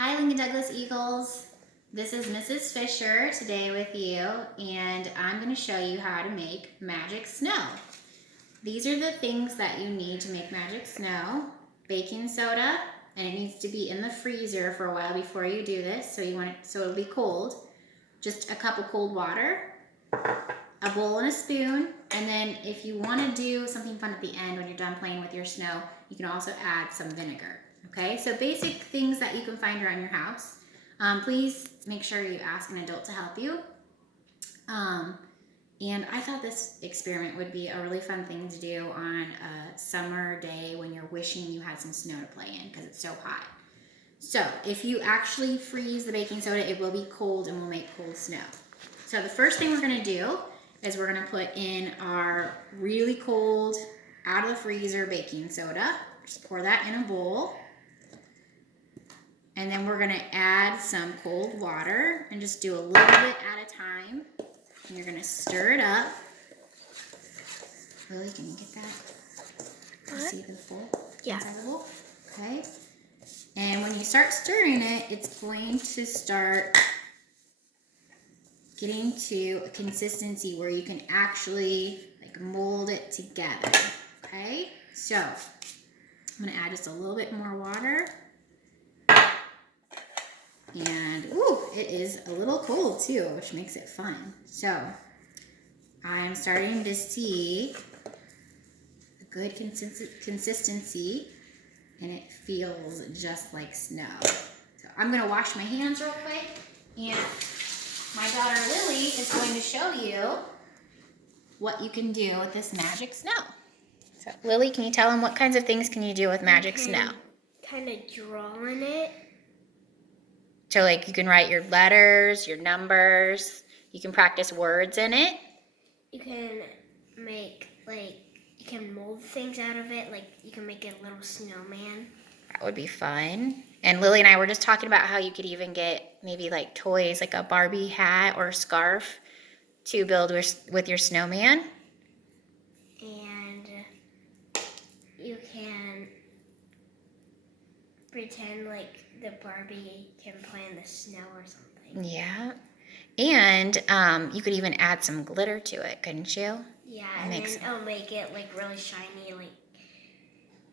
Hi, Lincoln Douglas Eagles. This is Mrs. Fisher today with you, and I'm going to show you how to make magic snow. These are the things that you need to make magic snow. Baking soda, and it needs to be in the freezer for a while before you do this, so it'll be cold. Just a cup of cold water, a bowl and a spoon, and then if you want to do something fun at the end when you're done playing with your snow, you can also add some vinegar. Okay, so basic things that you can find around your house. Please make sure you ask an adult to help you. And I thought this experiment would be a really fun thing to do on a summer day when you're wishing you had some snow to play in because it's so hot. So if you actually freeze the baking soda, it will be cold and will make cold snow. So the first thing we're going to do is we're going to put in our really cold, out of the freezer baking soda. Just pour that in a bowl. And then we're going to add some cold water and just do a little bit at a time. And you're going to stir it up. Lily, can you get that? Can you see the bowl? Yeah. Inside the bowl? Okay. And when you start stirring it, it's going to start getting to a consistency where you can actually mold it together. Okay? So, I'm going to add just a little bit more water. And, ooh, it is a little cold too, which makes it fun. So, I'm starting to see a good consistency, and it feels just like snow. So, I'm going to wash my hands real quick, and my daughter Lily is going to show you what you can do with this magic snow. So, Lily, can you tell them what kinds of things can you do with magic snow? Kind of draw in it. So you can write your letters, your numbers, you can practice words in it. You can make, you can mold things out of it, you can make a little snowman. That would be fun. And Lily and I were just talking about how you could even get maybe toys, like a Barbie hat or a scarf to build with your snowman. And you can pretend the Barbie can play in the snow or something. Yeah. And you could even add some glitter to it, couldn't you? Yeah, and then it'll make it really shiny,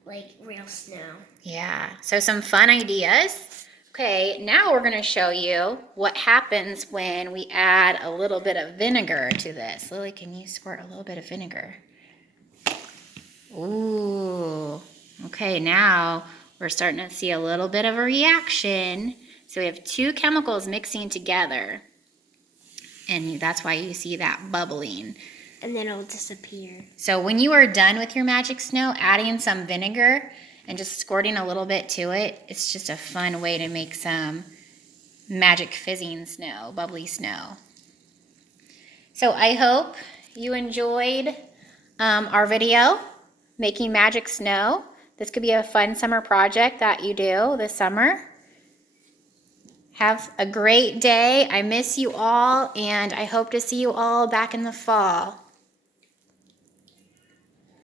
like real snow. Yeah, so some fun ideas. Okay, now we're going to show you what happens when we add a little bit of vinegar to this. Lily, can you squirt a little bit of vinegar? Ooh, okay, now we're starting to see a little bit of a reaction. So we have two chemicals mixing together, and that's why you see that bubbling. And then it'll disappear. So when you are done with your magic snow, adding some vinegar and just squirting a little bit to it, it's just a fun way to make some magic fizzing snow, bubbly snow. So I hope you enjoyed our video, making magic snow. This could be a fun summer project that you do this summer. Have a great day. I miss you all, and I hope to see you all back in the fall.